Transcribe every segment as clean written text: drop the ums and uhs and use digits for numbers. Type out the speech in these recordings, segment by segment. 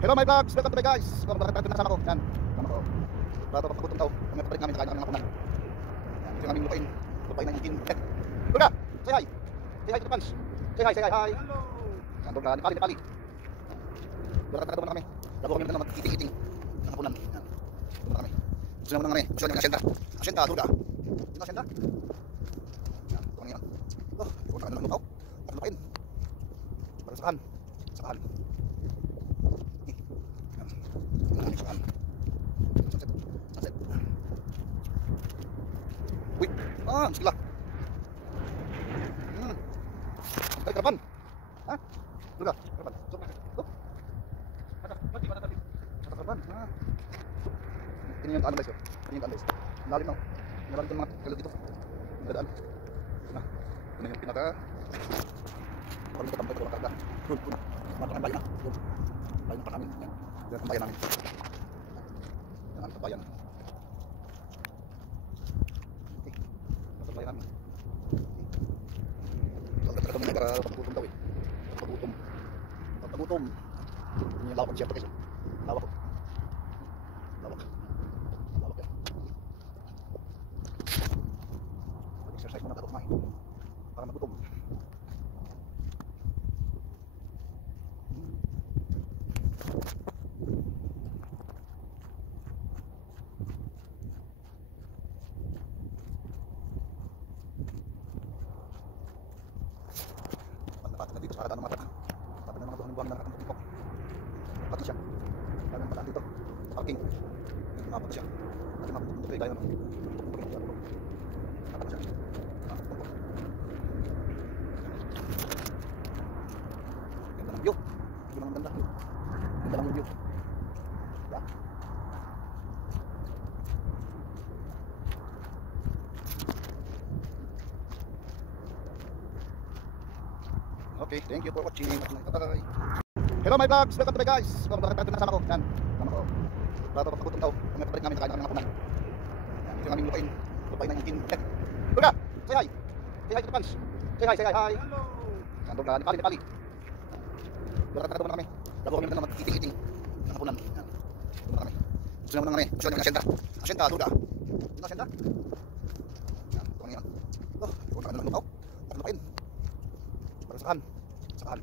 Hello my vlogs, welcome to my guys. Kung bakit natin nasama ko, yan, sama ko. Para papagutom daw, kung may papalit namin, nakain namin ng hapunan. Yan, ito yung aming lupain na yung kin. Durga, say hi. Say hi to the fans. Say hi, hi. Hello. Yan, Durga, Nepali. Durga, taga muna kami. Bago kami na mag-eating ng hapunan. Yan, muna kami. Gusto na muna kami, gusto na yung asyenda. Asyenda, Durga. Yung asyenda. Yan, ito nga yan. Oh, ito na ng lupaw. At lupain. Para sakahan. Sakahan. Sunset. Uy, sila. Ay, karapan. Ha? Duga, karapan. Stop. Karapan. Tingnan yung taan guys. Lalim na. Meron itong mga kalot dito. Dadaan. Ito na yung pinaka. Parang ito tampay ko lang karga. Ito na. Matakan bayan na. Bayan pa namin. Yan ang bayan namin. Yan ang bayan. Okay. Nasa bayan namin. So, talaga kami nagpagutom daw eh. Pagutom. Yun yung lawak siyempre guys. Lawak yan. Mag-exercise muna tayo kumain. Para magutom. Pati na dito sa karada ng mata. Pati na mga buhang na nakatang pati siya. Kami pataan dito. Parking. Pati siya. Pati mapupunta kayo no. Pati siya. Ganda ng view. Ganda ng ganda. Ganda ng view. Yeah. Okay, thank you for watching. Bye. Hello my vlogs, welcome to my guys. Kung bakit natin nasama ko, yan, sama ko. Para papagutom daw, kung may papalit namin, nakain namin ng hapunan. Yan, ito yung aming lupain na yung kin. Durga, say hi. Say hi to the fans. Say hi, hi. Hello. Yan, Durga, Nepali. Durga, taga muna kami. Bago kami na mag-eating ng hapunan. Yan, muna kami. Gusto na muna kami, gusto na yung asyenda. Asyenda, Durga. Yung asyenda. Yan, ito nga yan. Oh, ito na kami ng lupaw. At lupain. Para sakahan. Sakahan.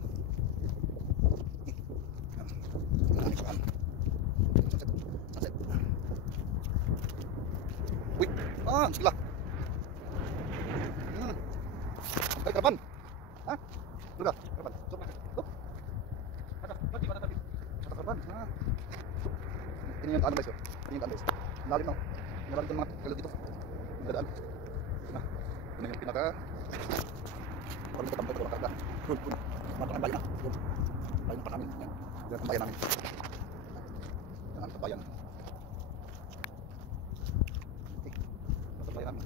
Sakahan. Sunset. Uy, sila. Ay, karapan. Ha? Duga, karapan. Stop. Karapan. Tingnan yung taan guys. Lalim na. Meron itong mga kalot dito. Dadaan. Ito na yung pinaka. Parang ito tampay ko lang karga. Matakan bayan na. Bayan pa namin. Yan ang bayan namin. Yan ang bayan. Okay. Nasa bayan namin.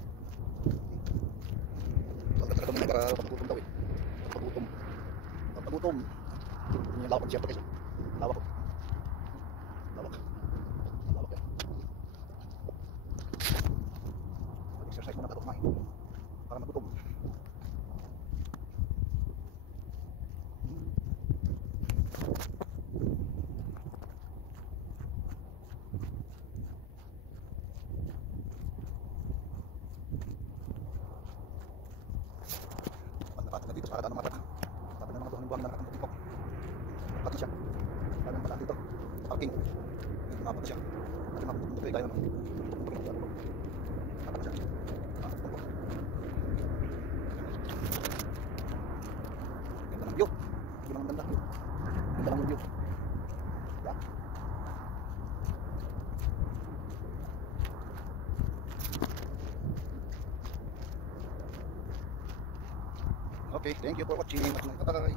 So, talaga kami nagpagutom daw eh. Papagutom. Yun yung lawak siyempre guys. Lawak yan. Mag-exercise muna tayo kumain. Para magutom. Pati na dito sa karada ng mata. Pati na mga buhang na nakatang pagpipok. Pati siya. Kami pataan dito. Parking. Pati siya. Pati mapupunta kayo no. Pati siya. Ganda ng view. Ganda ng view. Yeah. Okay, thank you for watching. Bye.